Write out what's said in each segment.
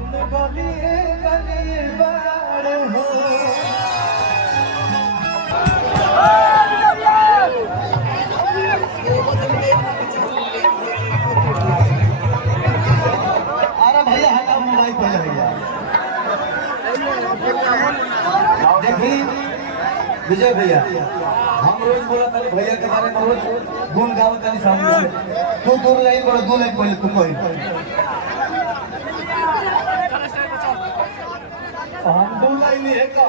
घूमत गलिए गलिए बार हो। अरे भैया हटा मोबाइल पहले भैया देखी विजय भैया हम रोज बोला था भैया के बारे में रोज गुण गावत नहीं सामने तू दूर नहीं बोला 2 लाख पहले तू कोई हम 2 लाख नहीं है का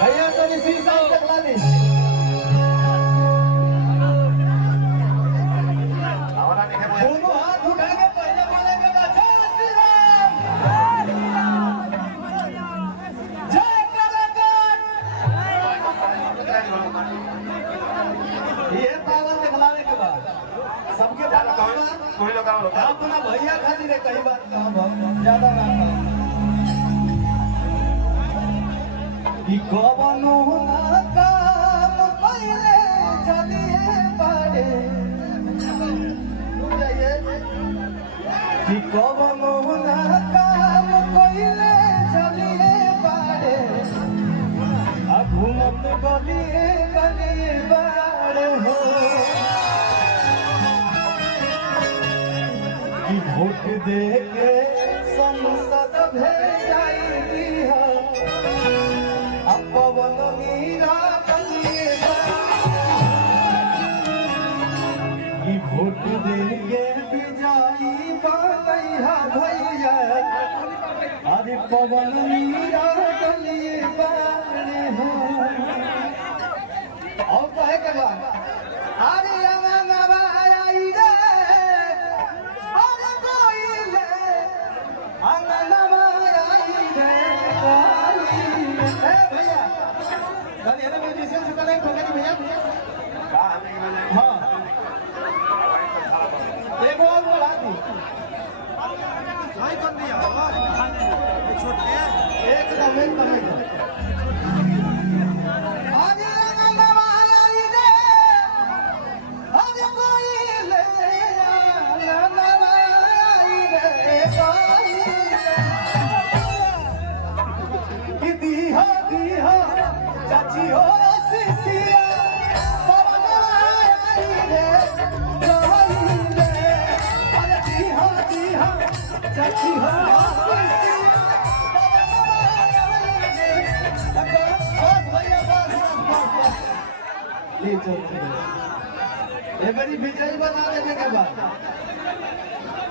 भैया तो इसी साल तक ला ली दोनों हाथ उठा के पहले बोले के बाद जय कलाकार ये पावर दिखलाने के बाद सबके अपना भैया खातिर कई बात ज्यादा ना कि कवनो ना काम पहले चलिए बारे कि कवनो ना काम पहले चलिए बारे घूमत गलिए गलिए बारे हो। कि वोट दे के संसद भेजाई दिया पवन मीरा गलिए कि वोट दे के बिजाई बनैया भैया अरे पवन मीरा गलिए बारे हो। और कहे के बाद अरे अंगनवा आई रे अरे कोइले अंगनवा आई रे ए भैया कल ये ना म्यूजिशियन से कनेक्ट हो गया भैया हाँ एक और बोला दी भाई कौन दिया छोटे एकदम एकदम चाची हो सिसिया पवन आई रे अरे जी हाँ चाची हो सिसिया पवन आई रे ले चल ये बड़ी विजय बना देने के बाद